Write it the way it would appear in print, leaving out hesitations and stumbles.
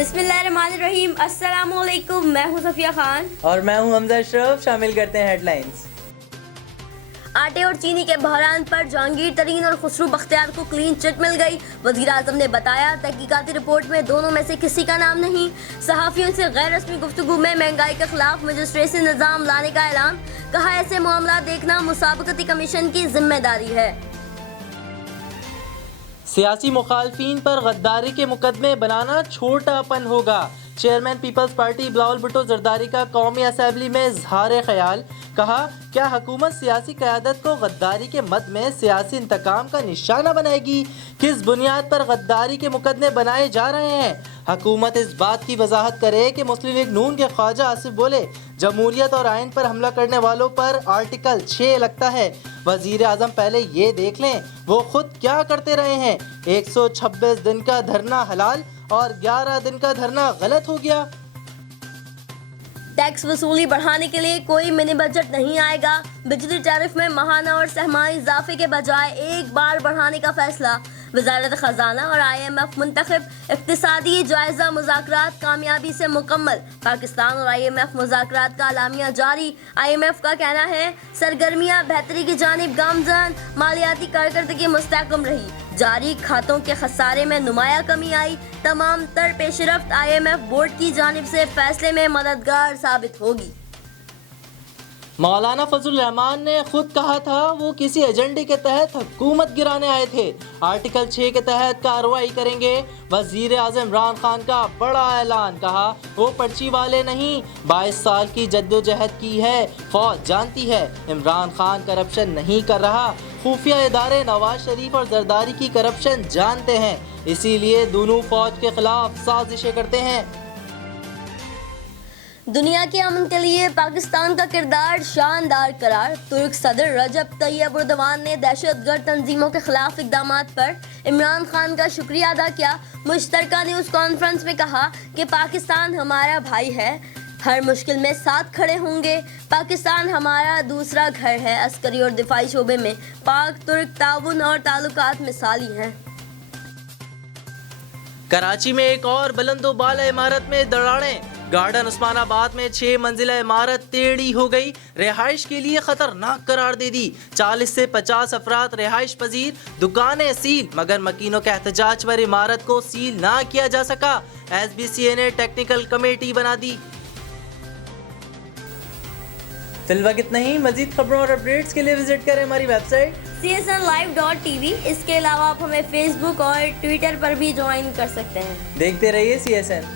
बिस्मिल्लाहिर्रहमानिर्रहीम। अस्सलाम वालेकुम। मैं हूं सफिया खान और मैं हूं हमजा अशरफ। शामिल करते हैं हेडलाइंस। आटे और चीनी के बहरान पर जहांगीर तरीन और खुसरू बख्तियार को क्लीन चिट मिल गई। वज़ीर आज़म ने बताया तहकीकाती रिपोर्ट में दोनों में से किसी का नाम नहीं। सहाफ़ियों से गैर रस्मी गुफ्तगू में महंगाई के खिलाफ मजिस्ट्रेसी निज़ाम लाने का ऐलान। कहा ऐसे मामला देखना मुसाबकती कमीशन की जिम्मेदारी है। सियासी मुखालफीन पर गद्दारी के मुकदमे बनाना छोटापन होगा। Chairman peoples party Bilawal Bhutto Zardari का कौमी असम्बली में इजहार ख्याल। कहा क्या हुकूमत सियासी क़यादत को गद्दारी के मद में सियासी इंतकाम का निशाना बनाएगी? किस बुनियाद पर गद्दारी के मुकदमे बनाए जा रहे हैं? हुकूमत इस बात की वजाहत करे कि मुस्लिम लीग नून के ख्वाजा आसिफ बोले जमहूरियत और आइन पर हमला करने वालों पर आर्टिकल 6 लगता है। वजीर आजम पहले ये देख लें वो खुद क्या करते रहे हैं। 126 दिन का धरना हलाल और 11 दिन का धरना गलत हो गया। टैक्स वसूली बढ़ाने के लिए कोई मिनी बजट नहीं आएगा। बिजली टैरिफ में माहाना और सहमाही इजाफे के बजाय एक बार बढ़ाने का फैसला। वजारत खजाना और IMF मुंतखब। इक्तिसादी जायजा मुज़ाकरात कामयाबी से मुकम्मल। पाकिस्तान और IMF मुज़ाकरात का अलामिया जारी। IMF का कहना है सरगर्मियाँ बेहतरी की जानिब गामज़न। मालियाती कारकर्दगी मुस्तहकम रही। जारी खातों के खसारे में नुमाया कमी आई। तमाम तर पेशरफ्त IMF बोर्ड की जानिब से फैसले में मददगार साबित होगी। मौलाना फजल रहमान ने खुद कहा था वो किसी एजेंडे के तहत हुकूमत गिराने आए थे। आर्टिकल 6 के तहत कार्रवाई करेंगे। वजीर आज़म इमरान खान का बड़ा ऐलान। कहा वो पर्ची वाले नहीं 22 साल की जद्दोजहद की है। फौज जानती है इमरान खान करप्शन नहीं कर रहा। खुफिया इदारे नवाज शरीफ और जरदारी की करप्शन जानते हैं, इसीलिए दोनों फौज के खिलाफ साजिशें करते हैं। दुनिया के अमन के लिए पाकिस्तान का किरदार शानदार करार। तुर्क सदर रजब तैयब एर्दोगान ने दहशतगर्द तंजीमों के खिलाफ इक़दामात पर इमरान खान का शुक्रिया अदा किया। मुश्तरका न्यूज़ कॉन्फ्रेंस में कहा कि पाकिस्तान हमारा भाई है, हर मुश्किल में साथ खड़े होंगे। पाकिस्तान हमारा दूसरा घर है। अस्करी और दिफाई शोबे में पाक तुर्क ताउन और ताल्लुकात मिसाली हैं। कराची में एक और बुलंदोबाला इमारत में दरारें। गार्डन उस्मानाबाद में 6 मंजिला इमारत टेढ़ी हो गई। रिहाइश के लिए खतरनाक करार दे दी। 40 से 50 अफराद रिहाइश पजीर। दुकानें सील, मगर मकीनों के एहतजाज पर इमारत को सील ना किया जा सका। SBCA ने टेक्निकल कमेटी बना दी। फिलहाल इतना ही। मजीद खबरों और अपडेट्स के लिए विजिट करें हमारी वेबसाइट CSNlive.tv। इसके अलावा आप हमें फेसबुक और ट्विटर पर भी ज्वाइन कर सकते हैं। देखते रहिए CSN।